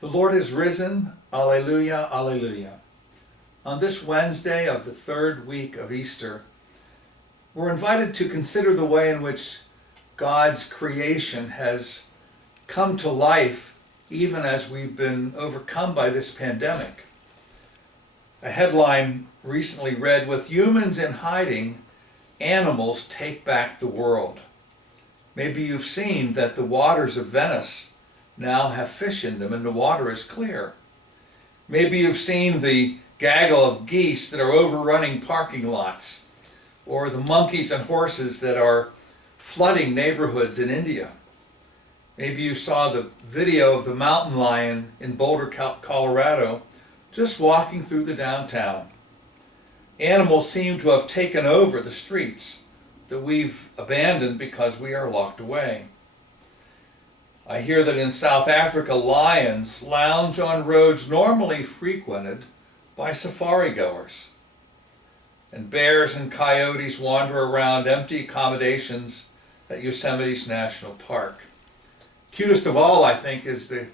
The Lord is risen. Alleluia, alleluia. On this Wednesday of the third week of Easter, we're invited to consider the way in which God's creation has come to life even as we've been overcome by this pandemic. A headline recently read, "With humans in hiding, animals take back the world." Maybe you've seen that the waters of Venice now have fish in them and the water is clear. Maybe you've seen the gaggle of geese that are overrunning parking lots, or the monkeys and horses that are flooding neighborhoods in India. Maybe you saw the video of the mountain lion in Boulder, Colorado, just walking through the downtown. Animals seem to have taken over the streets that we've abandoned because we are locked away. I hear that in South Africa, lions lounge on roads normally frequented by safari goers. And bears and coyotes wander around empty accommodations at Yosemite's National Park. Cutest of all, I think, is the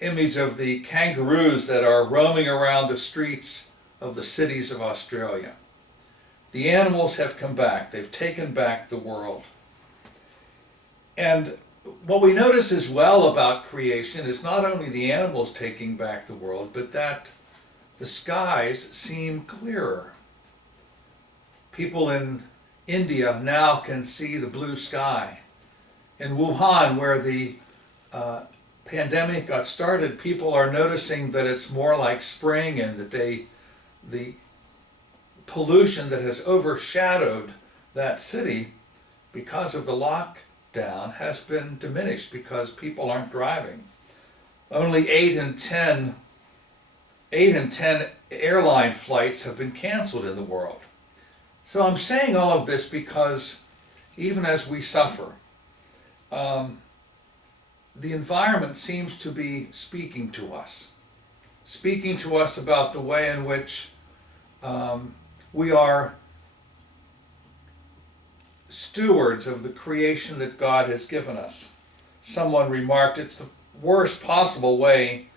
image of the kangaroos that are roaming around the streets of the cities of Australia. The animals have come back. They've taken back the world. And what we notice as well about creation is not only the animals taking back the world, but that the skies seem clearer. People in India now can see the blue sky. In Wuhan, where the pandemic got started, people are noticing that it's more like spring and that the pollution that has overshadowed that city because of the lockdown has been diminished because people aren't driving. Only 8 in 10 airline flights have been canceled in the world. So I'm saying all of this because even as we suffer, the environment seems to be speaking to us about the way in which we are stewards of the creation that God has given us. Someone remarked it's the worst possible way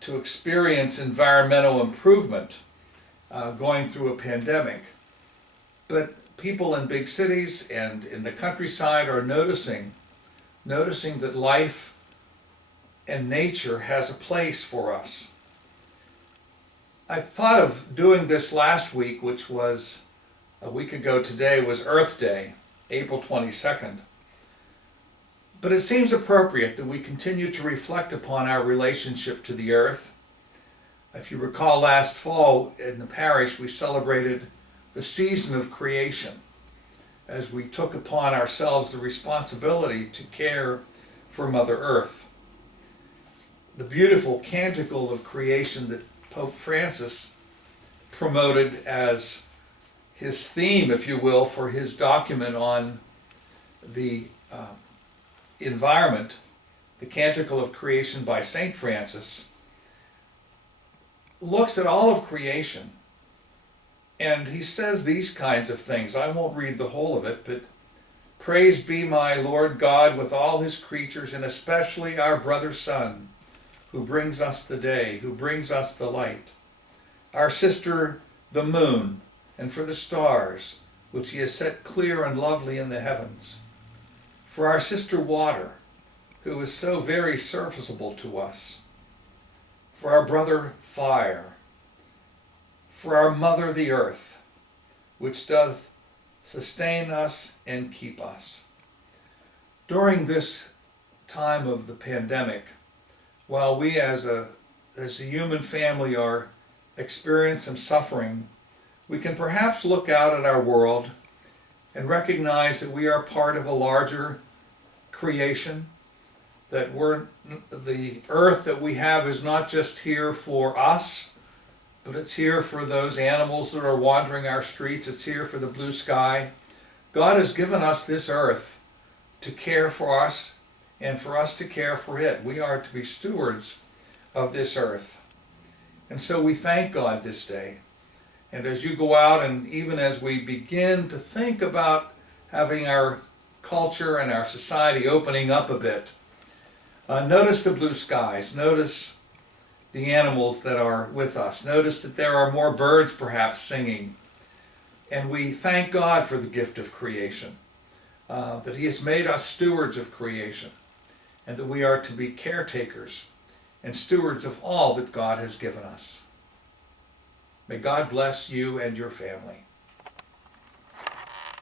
to experience environmental improvement going through a pandemic. But people in big cities and in the countryside are noticing that life and nature has a place for us. I thought of doing this last week, which was a week ago today, was Earth Day, April 22nd. But it seems appropriate that we continue to reflect upon our relationship to the earth. If you recall, last fall in the parish we celebrated the season of creation as we took upon ourselves the responsibility to care for Mother Earth. The beautiful canticle of creation that Pope Francis promoted as his theme, if you will, for his document on the environment, the Canticle of Creation by St. Francis, looks at all of creation. And he says these kinds of things. I won't read the whole of it, but praise be my Lord God with all his creatures, and especially our brother sun, who brings us the day, who brings us the light. Our sister the moon, and for the stars, which he has set clear and lovely in the heavens. For our sister water, who is so very serviceable to us. For our brother fire. For our mother the earth, which doth sustain us and keep us. During this time of the pandemic, while we as a human family are experiencing some suffering, we can perhaps look out at our world and recognize that we are part of a larger creation, that the earth that we have is not just here for us, but it's here for those animals that are wandering our streets. It's here for the blue sky. God has given us this earth to care for us and for us to care for it. We are to be stewards of this earth. And so we thank God this day. And as you go out, and even as we begin to think about having our culture and our society opening up a bit, Notice the blue skies. Notice the animals that are with us. Notice that there are more birds perhaps singing. And we thank God for the gift of creation, that He has made us stewards of creation, and that we are to be caretakers and stewards of all that God has given us. May God bless you and your family.